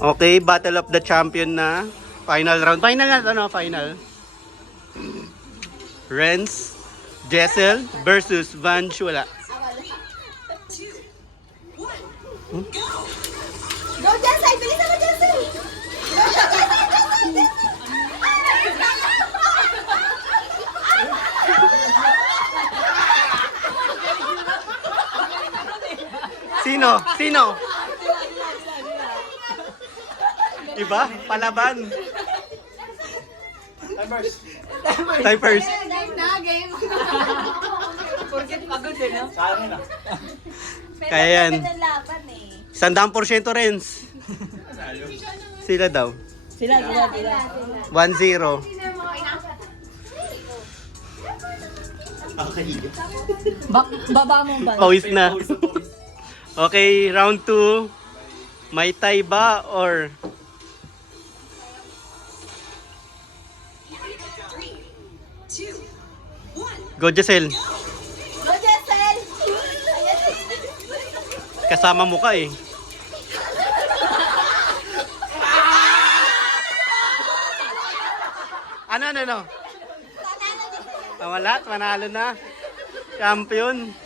Okay, Battle of the Champion na. Final round. Final na to, no? Final. Renz, Jessel versus Vange. Wala. Go, Jessel! Bilisan mo, Jessel! Sino? Sino? Iba? Palaban. Timers. Game na, game. Porket pagod eh, no? Kaya yan. Laban eh. 100% Renz. Sila daw. Sila. 1-0. Baba mo ba? Pawis na. Okay, round 2. May tie ba or Go Jessel. Go, Jessel! Kasama mo ka eh. Ano? Wala, manalo na. Champion.